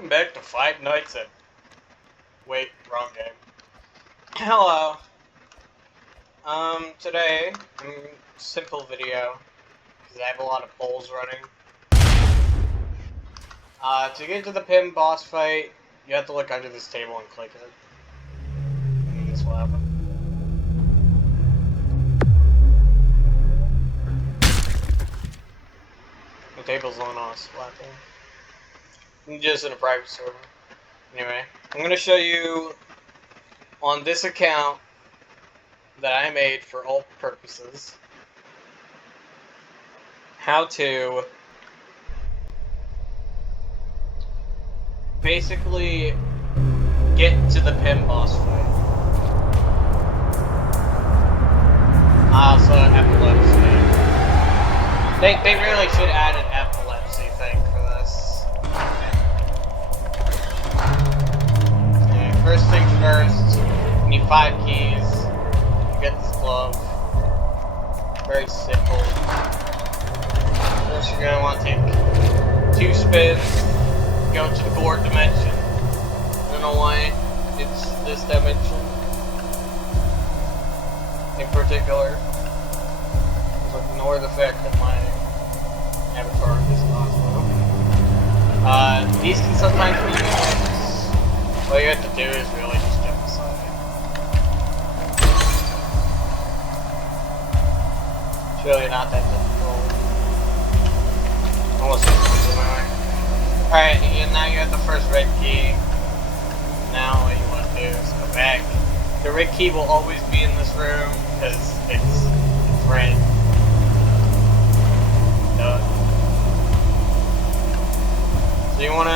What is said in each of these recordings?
welcome back to Five Nights at... Wait, wrong game. Hello. Today, simple video, because I have a lot of polls running. To get to the pin boss fight, you have to look under this table and click it. And this will happen. The table's on us, laughing. Just in a private server. Anyway, I'm going to show you on this account that I made for all purposes how to basically get to the pin boss fight. Also, epilepsy. They really should add an epilepsy thing for this. Okay, first things first, you need 5 keys. You get this glove. Very simple. First, you're going to want to take 2 spins, go to the gourd dimension. I don't know why it's this dimension in particular. Ignore the fact that my avatar is possible. These can sometimes be used. All you have to do is really just jump aside. It's really not that difficult. Almost anyway. Alright, now you have the first red key. Now what you want to do is go back. The red key will always be in this room because it's red. So you want to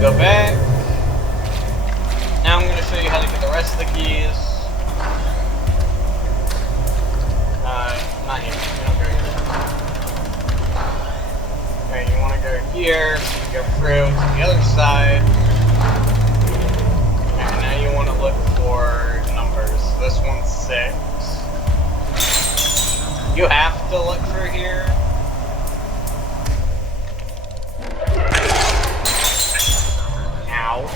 go back. Now I'm going to show you how to get the rest of the keys. Not here. You don't go here. Okay, you want to go here, so you go through to the other side. And now you want to look for numbers. This one's 6. You have to look through here. Ow.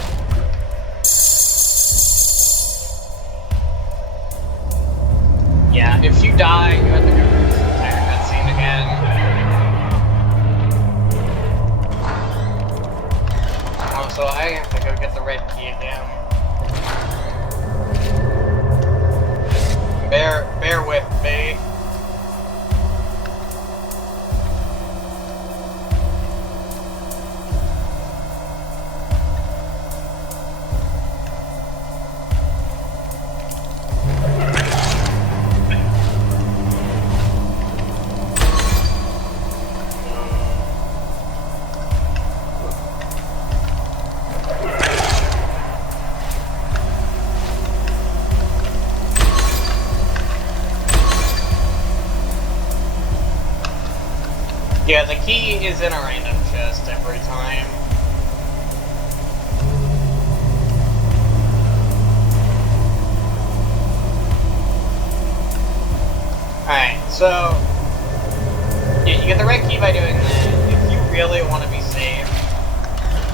Yeah, if you die, you have to go through this entire cutscene again. Also, I have to go get the red key again. Bear with me. Yeah, the key is in a random chest every time. Alright, so yeah, you get the red key by doing that. If you really want to be safe,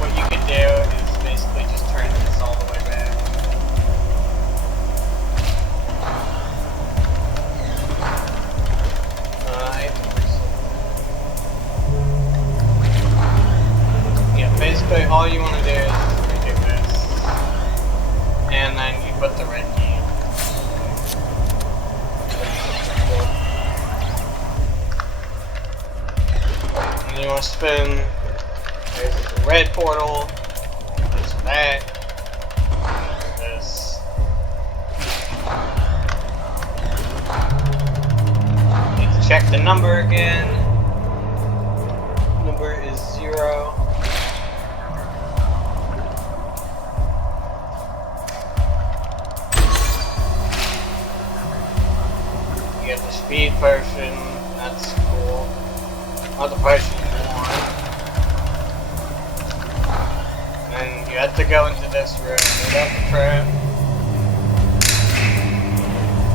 what you can do is basically just turn this all the way back. Basically, all you want to do is redo this, and then you put the red key. And you want to spin. There's the red portal. There's that. There's this. You need to check the number again. Number is 0. You get the speed potion, that's cool. Not the potion you want. And then you have to go into this room, get up the trap.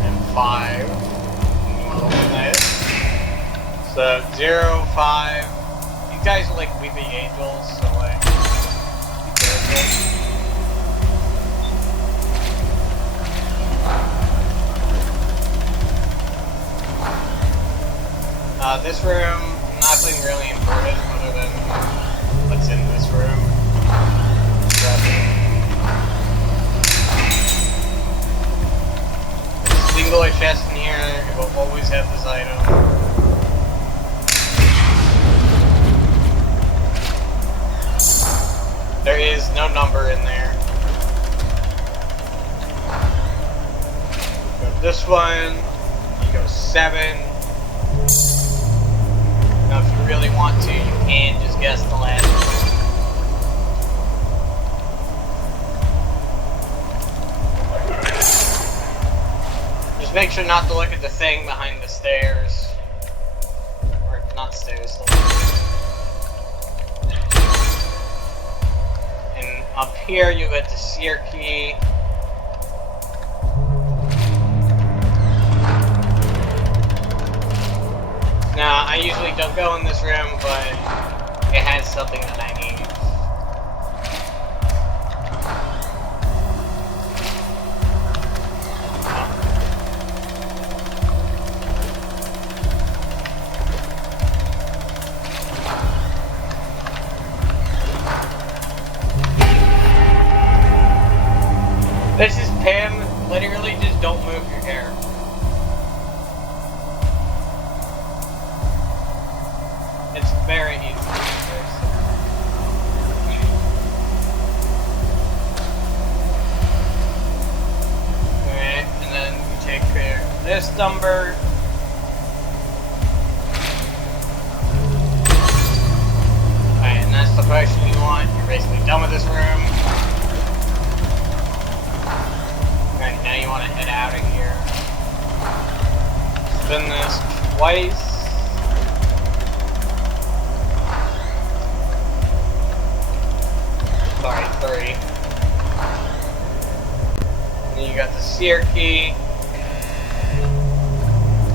And 5. And you want to open this. So So 0, 5. These guys are like weeping angels, so like be careful. This room, nothing really important other than what's in this room. Single chest in here, it will always have this item. There is no number in there. Go this one, you go 7. Now if you really want to, you can just guess the last one. Just make sure not to look at the thing behind the stairs. Or not stairs, the and up here you get the seer key. Now, I usually don't go in this room, but it has something that I need. This is Pim. Literally just don't move your hair. It's very easy. Okay, and then you take care of this number. Alright, and that's the potion you want. You're basically done with this room. Alright, now you want to head out of here. Spin this twice. Sorry, 3. And then you got the seer key.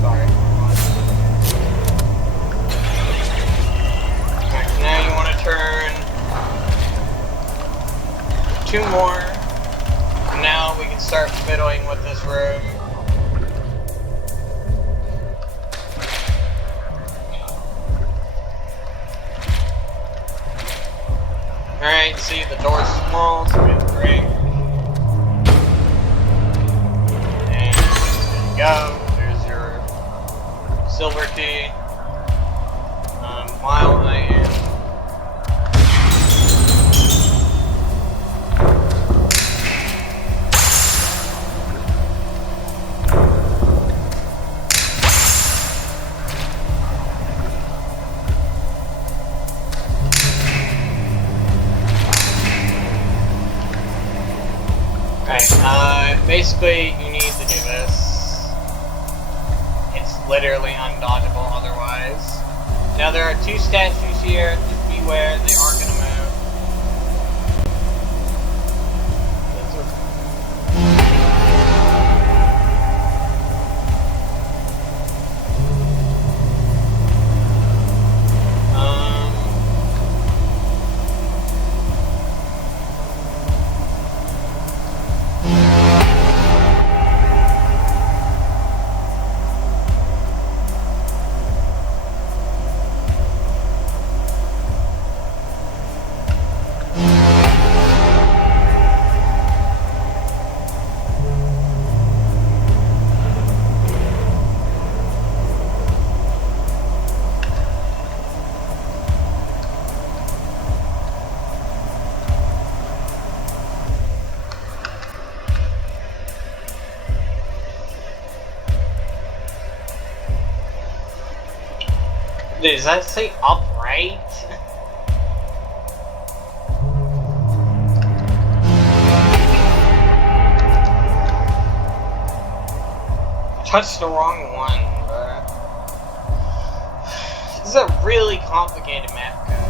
Sorry. Alright, now you want to turn 2 more. And now we can start fiddling with this room. Alright, see the door's small, so we have to break. And there you go. There's your silver key. While I am basically, you need to do this. It's literally undodgeable otherwise. Now, there are 2 statues here. Just beware, they are going to move. Does that say upright? Touched the wrong one, bruh. This is a really complicated map code.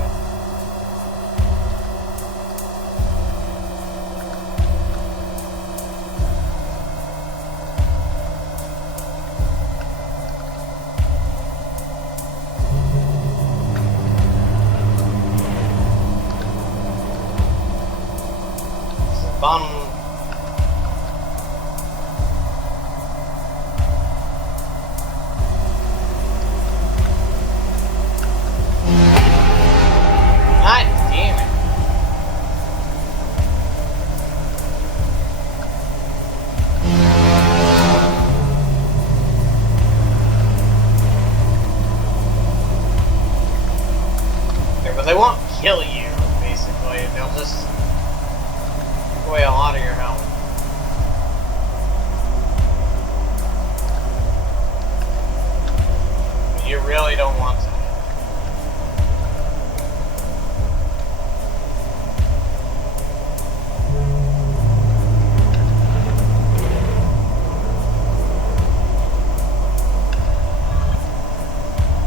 really don't want to.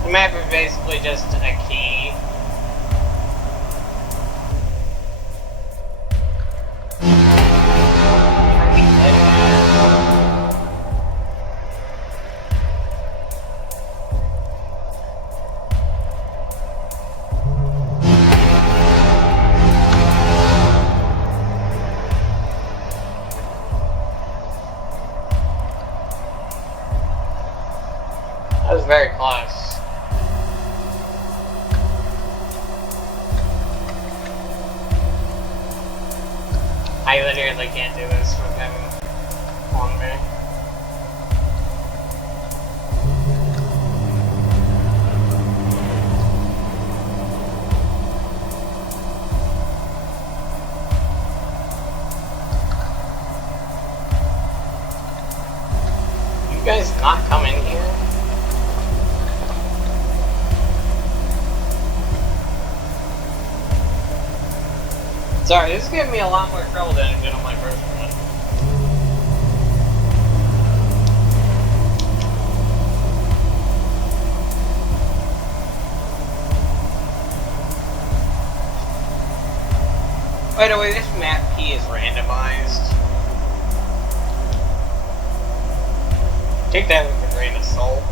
The map is basically just a key. That was very close. I literally can't do this with him on me. You guys not come in here? Sorry, this is giving me a lot more trouble than it did on my first one. By the way, this map key is randomized. Take that with a grain of salt.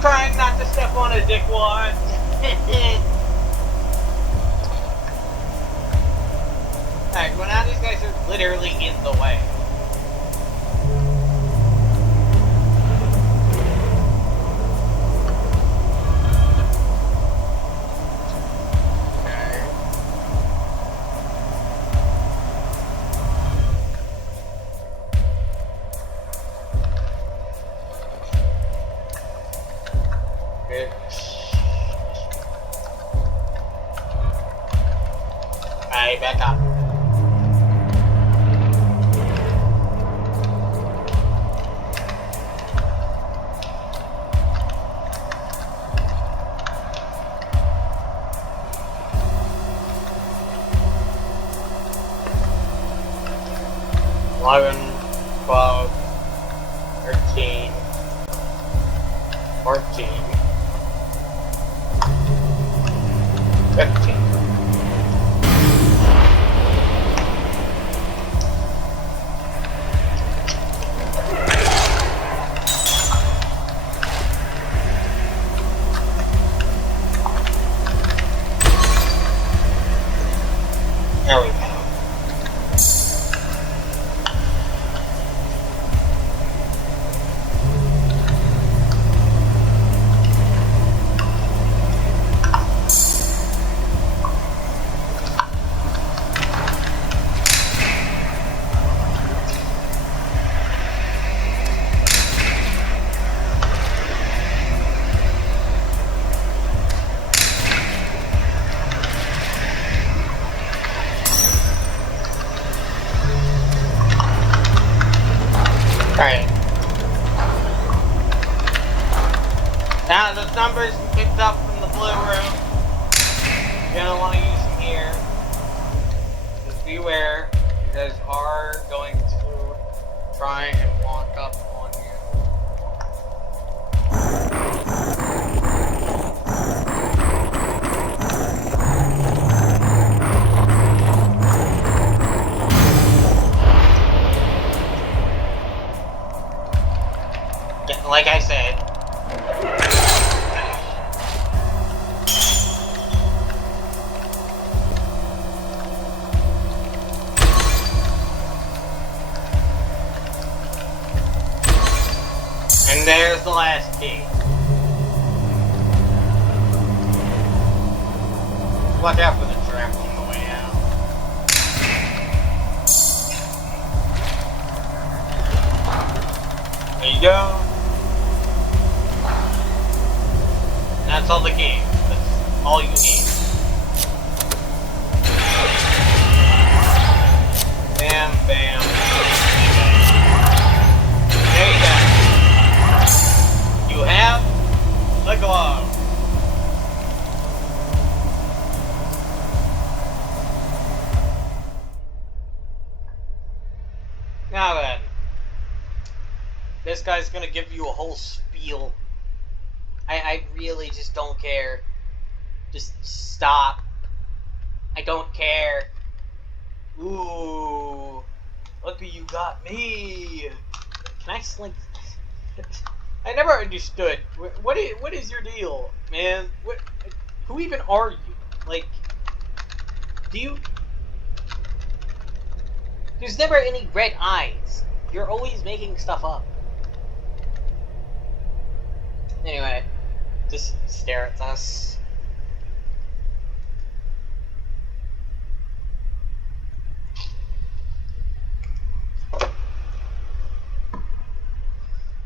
Trying not to step on a dickwad. Alright, well now these guys are literally in the way. Alright, back up. 11, 12, 13, 14, 15. There we go. Alright. Now the numbers picked up from the blue room. You're gonna want to use them here. Just beware. You guys are going to try and walk up on you. Like I said. And there's the last key. Watch out for the trap on the way out. There you go. That's all the key. That's all you need. Bam, bam, bam. There you go. You have the glove. Now then, this guy's gonna give you a whole spiel. I really just don't care. Just stop. I don't care. Ooh, look at you got me. Can I slink? I never understood. What is your deal, man? Who even are you? Like, There's never any red eyes. You're always making stuff up. Anyway, just stare at us.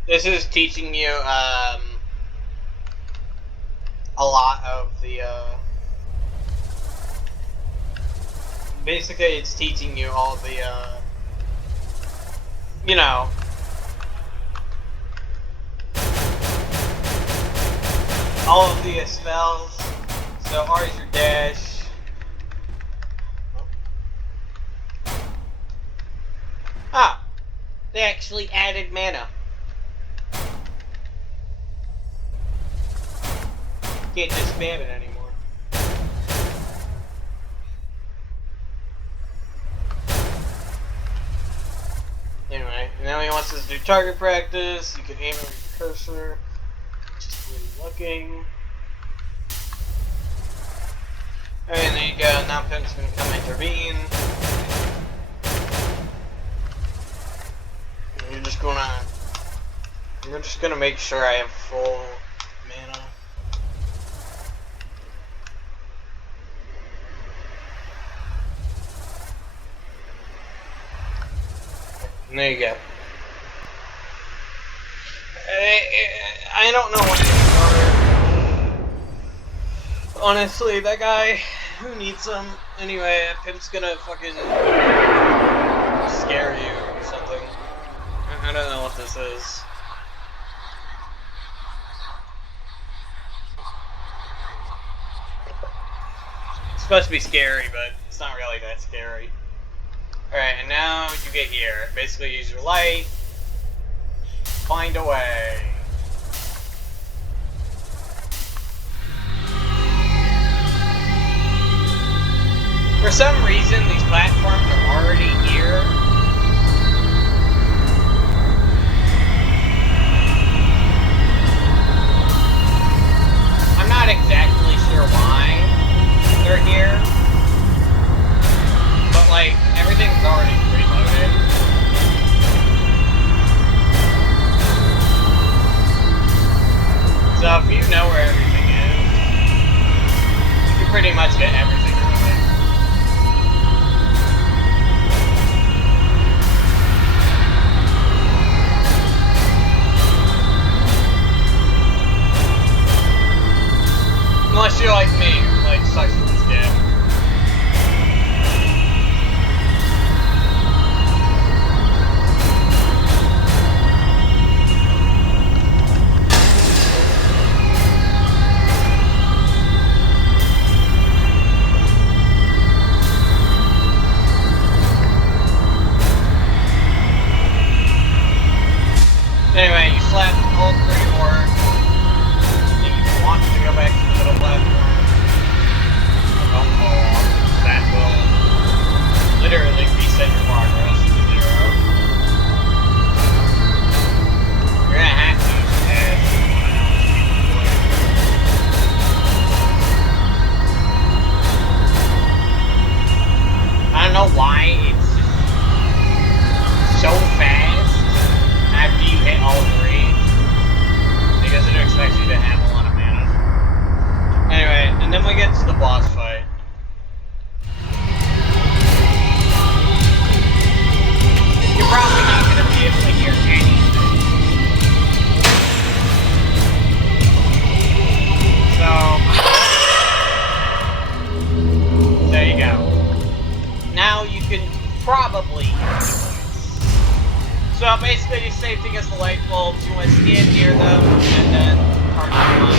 This is teaching you a lot of the basically it's teaching you all the you know, all of the spells. So R is your dash. Ah, they actually added mana. Can't just spam it anymore. Anyway, now he wants us to do target practice. You can aim with your cursor. Just really looking. Alright, there you go. Now Pimp's gonna come intervene. And you're just gonna make sure I have full mana. And there you go. I don't know what to do. Honestly, that guy, who needs him? Anyway, Pimp's gonna fucking scare you or something. I don't know what this is. It's supposed to be scary, but it's not really that scary. Alright, and now you get here. Basically use your light. Find a way. For some reason, these platforms are already here. I'm not exactly sure why they're here. But, like, everything's already preloaded. So if you know where everything is, you can pretty much get everything really. Unless you're like me, who like sucks at this game. know why it's just so fast after you hit all three. Because it expects you to have a lot of mana. Anyway, and then we get to the boss fight. You're probably not going to be able to hear anything. So, there you go. Now you can probably hear the voice. So basically the same thing as the light bulbs. You want to stand near them and then turn them on.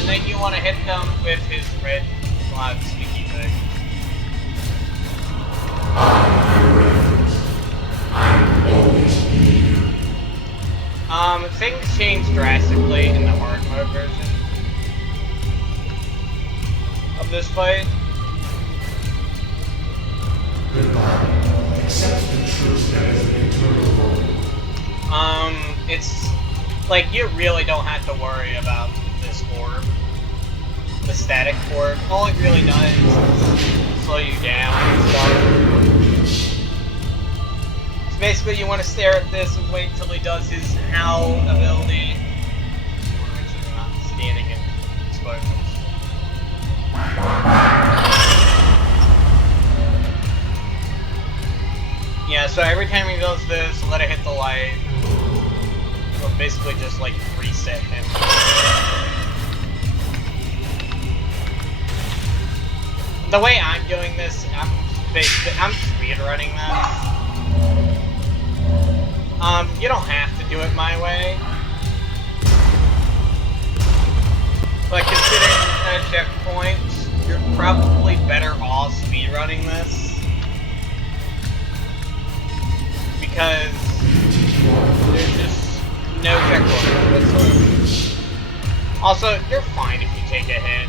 And then you want to hit them with his red cloud sticky thing. Things change drastically in the hard mode version of this fight. It's like you really don't have to worry about this orb, the static orb. All it really does is slow you down and stuff. So basically, you want to stare at this and wait till he does his howl ability. Make sure you're not standing in explosions. Yeah, so every time he does this, let it hit the light. It'll basically just like reset him. The way I'm doing this, I'm speedrunning this. You don't have to do it my way. But considering a checkpoint, you're probably better off speedrunning this. Because there's just no checkpoint whatsoever. Also, you're fine if you take a hit.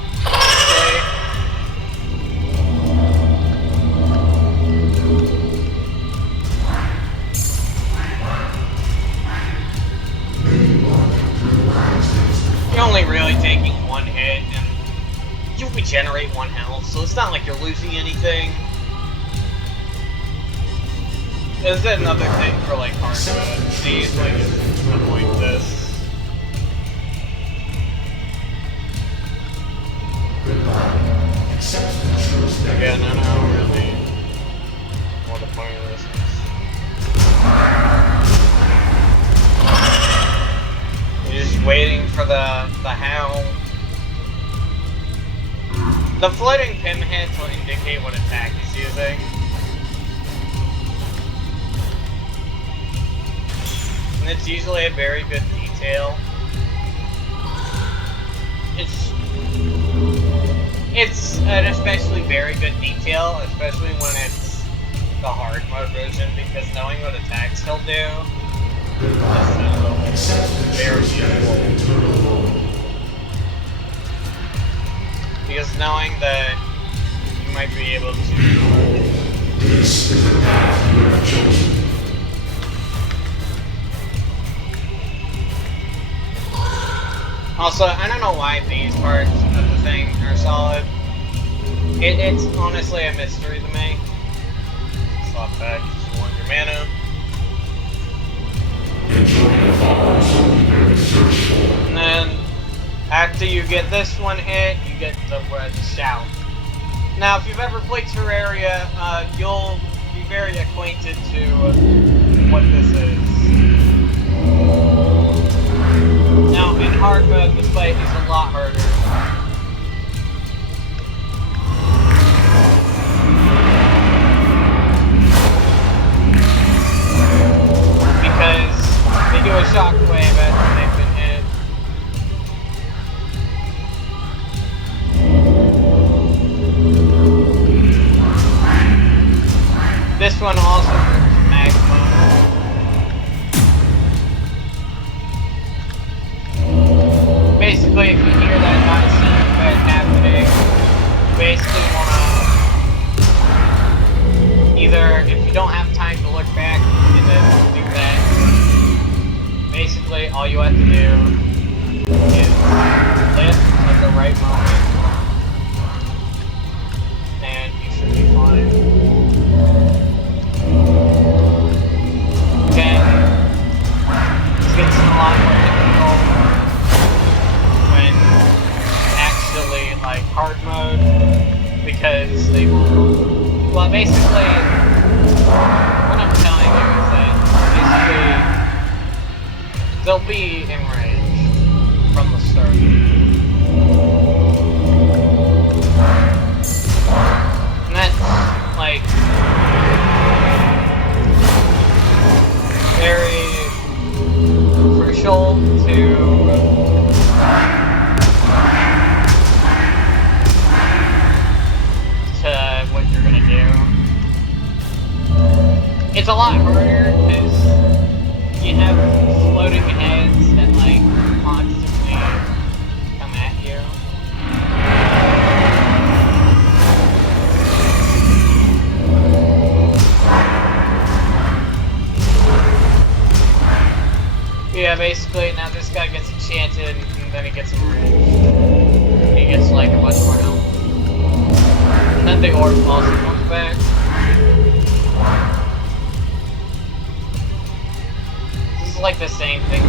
You're only really taking one hit, and you regenerate 1 health, so it's not like you're losing anything. Is that another thing for like hard mode? They usually just avoid this. Again, I don't really know what the point of this is. You're just waiting for the howl. The floating pinheads will indicate what attack he's using. It's usually a very good detail. It's an especially very good detail, especially when it's the hard mode version, because knowing what attacks he'll do is very useful. Because knowing that you might be able to... This is the path you have chosen. Also, I don't know why these parts of the thing are solid. It's honestly a mystery to me. Swap back if you want your mana. And then, after you get this one hit, you get the shout. Now, if you've ever played Terraria, you'll be very acquainted to what this is. Now, in hard mode, this fight is a lot harder. Because they do a shockwave after they've been hit. This one also moves magma. Basically, if you hear that cutscene event happening, you basically want to either, if you don't have time to look back, you can then do that. Basically, all you have to do is lift at the right moment, and you should be fine. basically, what I'm telling you is that basically they'll be enraged from the start. And that's like very crucial to what you're gonna do. It's a lot harder because you have floating heads that like constantly come at you. Yeah, basically now this guy gets enchanted and then he gets enraged. He gets like a bunch more health. And then the orb also comes back. This is like the same thing.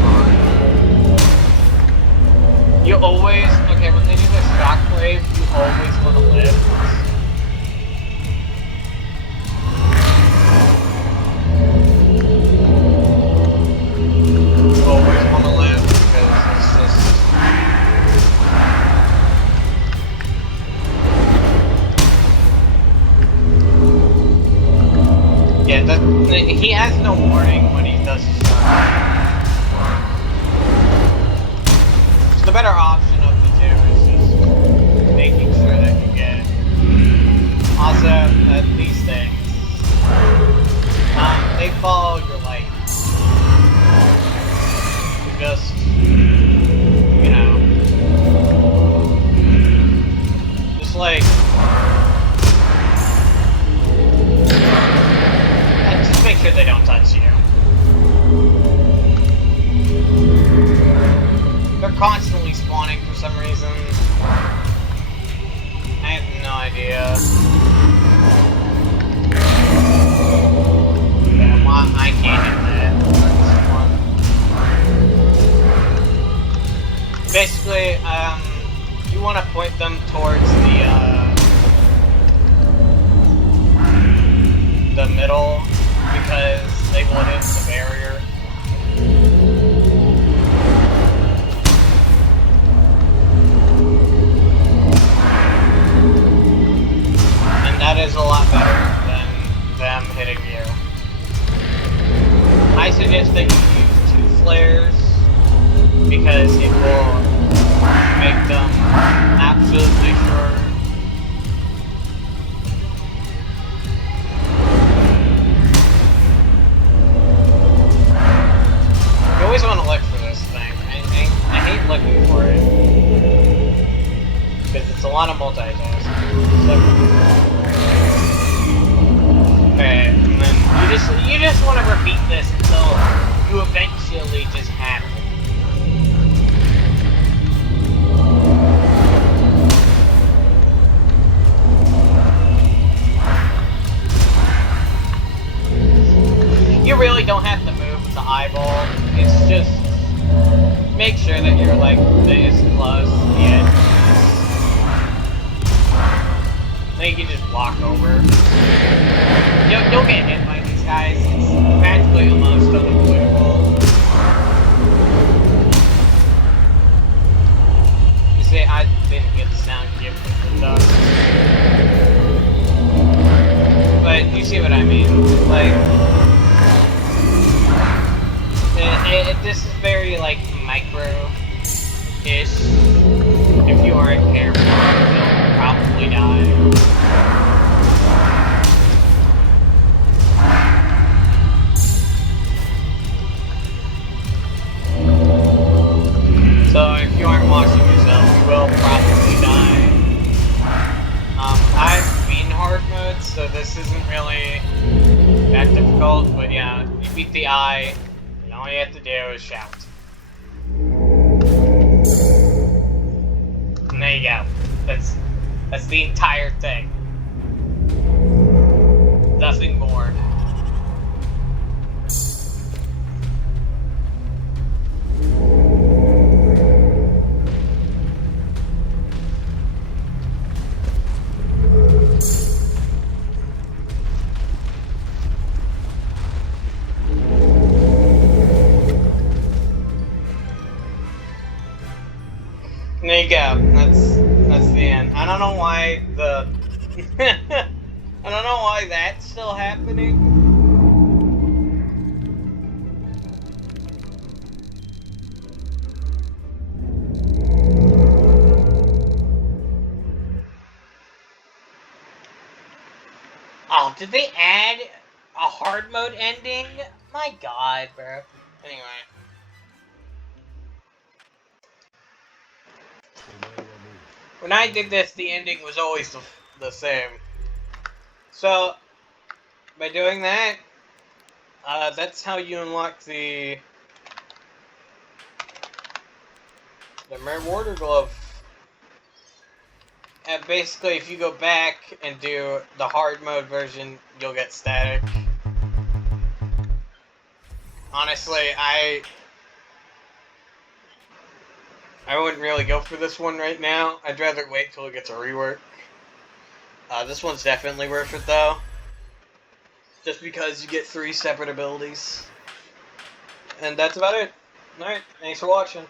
You always, okay, when they do the shockwave, you always want to live. You always want to live because it's just... Yeah, he has no warning when he does his shot. So the better option of the two is just making sure that you get it. Also, these things, they follow your light. You just, you know, just like, just make sure they don't touch you. They're constantly spawning for some reason. I have no idea. Yeah, well, I can't hit that. Basically, you want to point them towards the middle because they will hit the barrier. That is a lot better than them hitting you. I suggest that you use 2 flares because it will make them absolutely sure. You always want to look for this thing. I hate looking for it because it's a lot of multitasking. So, okay, and then you just want to repeat this until you eventually just have it. You really don't have to move the eyeball. It's just make sure that you're like this close to the edge. Then you can just walk over. You'll get hit by these guys. It's practically almost unavoidable. You see, I didn't get the sound cue from the dust. But you see what I mean. Like, this is very, like, micro-ish. If you aren't careful, you'll probably die. So if you aren't watching yourself, you will probably die. I've beaten hard mode, so this isn't really that difficult, but yeah, you beat the eye, and all you have to do is shout. And there you go. That's the entire thing. Nothing more. you go. That's the end. I don't know why the I don't know why that's still happening. Oh, did they add a hard mode ending? My god, bro. Anyway. When I did this, the ending was always the same. So, by doing that, that's how you unlock the Mirror Water Glove. And basically, if you go back and do the hard mode version, you'll get static. Honestly, I wouldn't really go for this one right now. I'd rather wait till it gets a rework. This one's definitely worth it, though. Just because you get 3 separate abilities. And that's about it. Alright, thanks for watching.